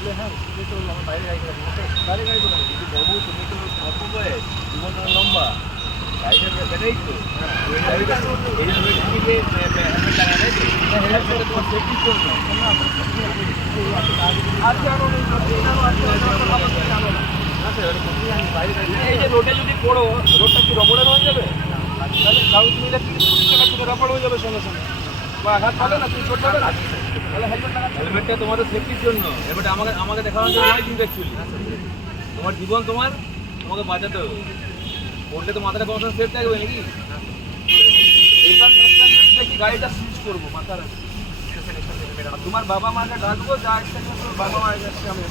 হ্যাঁ তুমি তো আমার বাইরে গাড়ি বাইরে গাড়ি দেবো কিন্তু বাবু তুমি তো অল্প বয়স জীবনটা লম্বা গাড়িটা বেটাই তো এই জন্য যে হেলমেট লাগা নেই তো হেলমেটটা তোমার সেফটির জন্য এই যে রোডে যদি পড়ো রোডটা কি রবরের হয়ে যাবে তাহলে কারণ তুমি রবর হয়ে যাবে সঙ্গে সঙ্গে বা আঘাত পাবে না তুমি চোট পাবে না তাহলে হেলমেটটা তোমাদের সেফটির জন্য হেলমেটটা আমাকে দেখানোর জন্য নয় কিন্তু অ্যাকচুয়ালি তোমার জীবন তোমাকে বাঁচাতে হবে পড়লে তো মাথাটা কোনো সেফ থাকবে নাকি এটা নেক্সট টাইম দেখি গাড়িটা সুইচ করবো মাথা রাখবো তোমার বাবা মাকে ডাকবো যা একটা বাবা মা যাচ্ছে আমি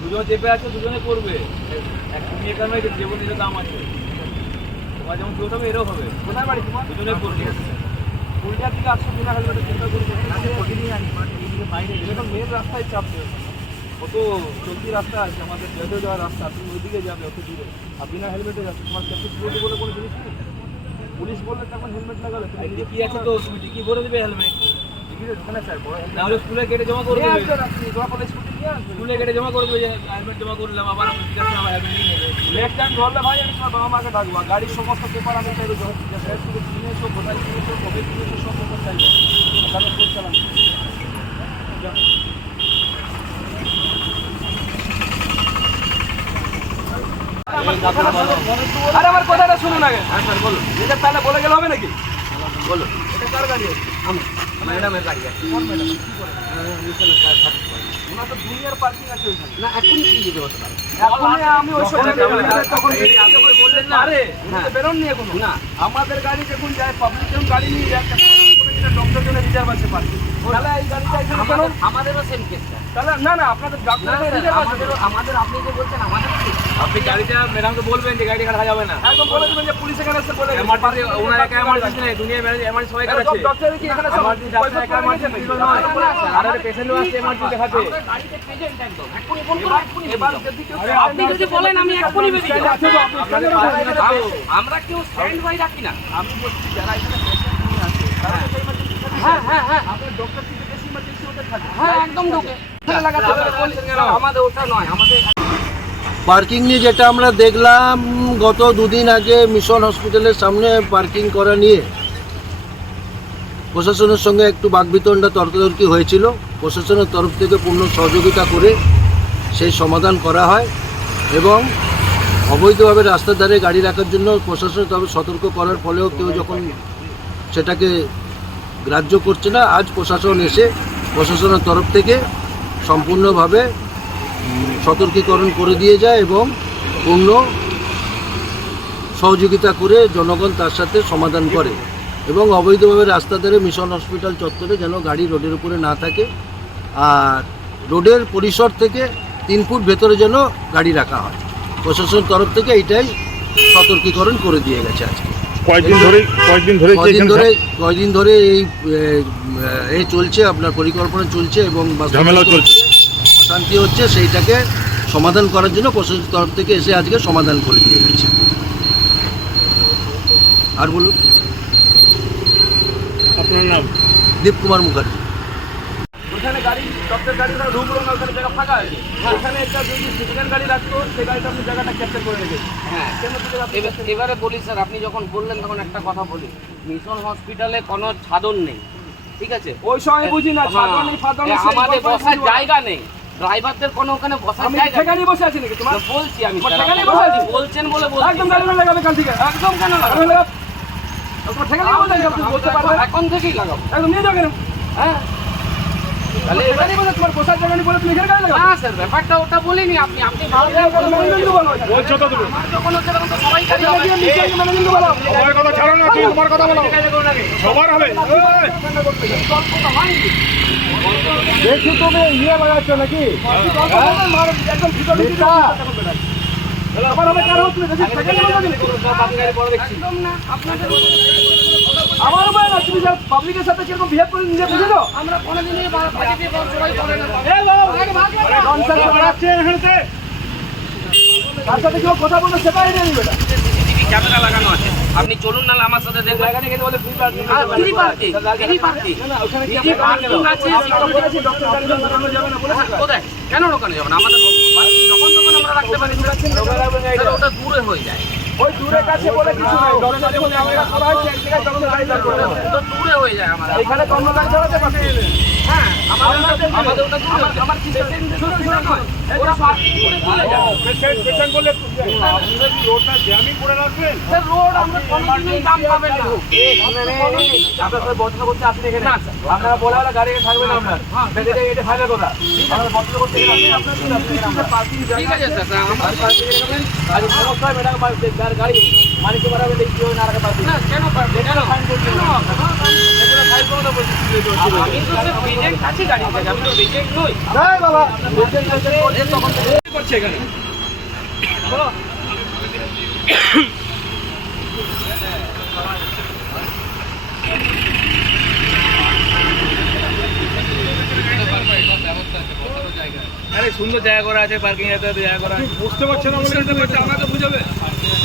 দুজন চেপে আছে দুজনে করবে তুমি এখানে জীবন নিজের দাম আছে তোমার যেমন চলতে হবে এরও হবে কোথায় বাড়ি তোমার দুজনে করবে পুরুলিয়া থেকে আসছো বিনা হেলমেটে চিন্তা করবে বাইরে এখন মেন রাস্তায় চাপবে কত চলতি রাস্তা আছে আমাদের যেতে যাওয়ার রাস্তা তুমি ওইদিকে যাবে অত দূরে আর বিনা হেলমেটে যাচ্ছে তোমার ট্রাফিক পুলিশ বলে কোনো জিনিস নেই পুলিশ বললে তখন হেলমেট লাগালে তুমি কি আছে তো তুমি কি ভরে দেবে হেলমেট তাহলে স্কুলে গেটে জমা করে দেবে স্কুলে গেটে জমা করে দেবে যে হেলমেট জমা করলাম আবার আমার হেলমেট নিয়ে নেবে নেক্সট টাইম ধরলে ভাই আমি তোমার বাবা মাকে ডাকবো গাড়ির সমস্ত পেপার আমি চাইবো কিনেছো কোথায় কিনেছো কবে কিনেছো সব পেপার চাইবো তাহলে চালান আরে আমার কথাটা শুনুন আগে হ্যাঁ স্যার বলো এটা তাহলে বলে গেলে হবে নাকি বলো এটা কার গাড়ি আছে ম্যাডামের গাড়ি আছে কোন ম্যাডাম কি করে ওনার তো দুনিয়ার পার্কিং আছে ওইখানে না এখনই কি যেতে হতে পারে এখনই আমি ওই সব তখন বললেন না আরে বেরোন নি এখন না আমাদের গাড়ি যখন যায় পাবলিক যখন গাড়ি নিয়ে যায় ডক্টর জন্য রিজার্ভ আছে পার্কিং তাহলে এই গাড়িটা এখানে আমাদেরও সেম কেস তাহলে না না আপনাদের ডক্টর রিজার্ভ আছে আমাদের আপনি যে বলছেন আমাদের আপনি গাড়িটা ম্যাডামকে বলবেন যে গাড়ি রাখা যাবে না একদম বলে দিবেন যে পুলিশ এখানে এসে বলে এমার্জেন্সি ওনার একা এমার্জেন্সি নেই দুনিয়া এমার্জেন্সি সবাই কাছে আছে ডক্টর কি এখানে এমার্জেন্সি ডাক্তার একা এমার্জেন্সি নয় আর একটা পেশেন্টও আছে এমার্জেন্সি দেখাতে গাড়িতে প্রেজেন্ট একদম এখনি ফোন করুন এখনি এবার যদি কেউ আপনি যদি বলেন আমি এখনি বেরিয়ে যাব আমরা কেউ স্ট্যান্ড বাই রাখি না আমি বলছি যারা এখানে পেশেন্ট নিয়ে আছে তারা তো এমার্জেন্সি হ্যাঁ হ্যাঁ হ্যাঁ আপনার ডক্টর থেকে বেশি এমার্জেন্সি ওটা থাকে হ্যাঁ একদম ঢোকে লাগাতে আমাদের ওটা নয় আমাদের পার্কিং নিয়ে যেটা আমরা দেখলাম গত দুদিন আগে মিশন হসপিটালের সামনে পার্কিং করা নিয়ে প্রশাসনের সঙ্গে একটু বাকবিতণ্ডা তর্কাতর্কি হয়েছিল প্রশাসনের তরফ থেকে পূর্ণ সহযোগিতা করে সেই সমাধান করা হয় এবং অবৈধভাবে রাস্তার ধারে গাড়ি রাখার জন্য প্রশাসনের তরফে সতর্ক করার ফলেও কেউ যখন সেটাকে গ্রাহ্য করছে না আজ প্রশাসন এসে প্রশাসনের তরফ থেকে সম্পূর্ণভাবে সতর্কীকরণ করে দিয়ে যায় এবং পূর্ণ সহযোগিতা করে জনগণ তার সাথে সমাধান করে এবং অবৈধভাবে রাস্তা ধারে মিশন হসপিটাল চত্বরে যেন গাড়ি রোডের উপরে না থাকে আর রোডের পরিসর থেকে 3 ফুট ভেতরে যেন গাড়ি রাখা হয় প্রশাসনের তরফ থেকে এইটাই সতর্কীকরণ করে দিয়ে গেছে আজকে কয়েকদিন ধরে এই চলছে আপনার পরিকল্পনা চলছে এবং অশান্তি হচ্ছে সেইটাকে সমাধান করার জন্য প্রশাসনের তরফ থেকে এসে আজকে সমাধান করে দিয়ে গেছে আর বলুন আপনার নাম দীপ কুমার মুখার্জি ওখানে গাড়ি ডক্টর গাড়ি ঢুকলো না ওখানে জায়গা ফাঁকা আছে ওখানে একটা যদি সেকেন্ড গাড়ি রাখতো সেই গাড়িটা আপনি জায়গাটা ক্যাপচার করে রেখেছেন হ্যাঁ এবারে বলি স্যার আপনি যখন বললেন তখন একটা কথা বলি মিশন হসপিটালে কোনো ছাদন নেই ঠিক আছে ওই সময় বুঝি না ছাদন ফাদন আমাদের বসার জায়গা নেই ড্রাইভারদের কোনো ওখানে বসার জায়গা সেখানে বসে আছি নাকি তোমার বলছি আমি সেখানে বসে আছি বলছেন বলে বলছি একদম গাড়ি লাগাবে কাল থেকে একদম কেন লাগাবে তোমার সেখানে বলতে পারবে এখন থেকেই লাগাবো একদম নিয়ে যাও কেন হ্যাঁ তাহলে এখানে বলে তোমার বসার জায়গা নেই বলে তুমি এখানে গাড়ি লাগাবে না স্যার ব্যাপারটা ওটা বলিনি আপনি ভালো বলছো তো তুমি যখন হচ্ছে তখন তো সবাই গাড়ি সবার কথা ছাড়ো না তুই তোমার কথা বলো সবার হবে দেখি তুমি ইয়ে লাগাচ্ছ নাকি একদম ভিতরে আমার হবে কার হচ্ছে একদম না আপনাদের আমার মনে না তুমি পাবলিকের সাথে কিরকম বিহেভ করে নিজে বুঝে দাও আমরা কোনোদিনই পার্টিতে সবাই করে না তার সাথে কেউ কথা বলতে সেটাই নেই বেটা সিসিটিভি ক্যামেরা লাগানো আছে আপনি চলুন নাহলে আমার সাথে দেখবেন। জায়গা নিয়ে গেলে বলে free parking আর দিতে free পারে। parking, তাহলে free parking। না, না, ওখানে কি free আপনারা parking আছে, আমরা বলেছি ডক্টর গার্জেন দোকানে যাবে না বলেছি তো? কোথায়? কেন দোকানে যাবেন? আমাদের parking যখন তখন আমরা রাখতে পারি। ওখানে রাখবেন না, তাহলে ওটা দূরে হয়ে যায়। ওই দূরে কাছে বলে কিছু নাই, ডক্টর যখন জায়গা করা হয়েছে এক জায়গায় তখন গাড়ি দাঁড় করানো হবে। তো দূরে হয়ে যায় আমাদের। এখানে কম গাড়ি চালাতে পারছে। হ্যাঁ, আমাদের ওটা দূরে হয়ে যায়। আমার কি নয়, ওরা parking করে চলে যায়। পেশেন্ট বললে আপনারা কি রোডটা জ্যামই করে রাখবেন? স্যার, রোড আমরা কোনোদিনই জাম পাবেন না। আপনার সাথে বদলা করতে আসেন এখানে না, স্যার। আপনারা বলে হলে গাড়ি থাকবে না আপনার এটা এটা ফাইনাল কথা আমরা বদলা করতে গেলে আপনার পার্কিং ঠিক আছে স্যার, স্যার, আর সমস্যা হয় ম্যাডাম গাড়ি মানিকে বাড়াবেন এই না রাখা পারবেন না, কেন পারবে? কেন? ফাইন করতে কেন হবে? এগুলো ফাইন করতে বলছি আমি তো স্যার পেজেন্ট আছি গাড়ির কাছে, আমি তো পেজেন্ট নই। এই বাবা তখন করছে এখানে আরে সুন্দর জায়গা করা আছে পার্কিং এর জায়গা করা আছে বুঝতে পারছেন আমাদের আমাকে বুঝাবে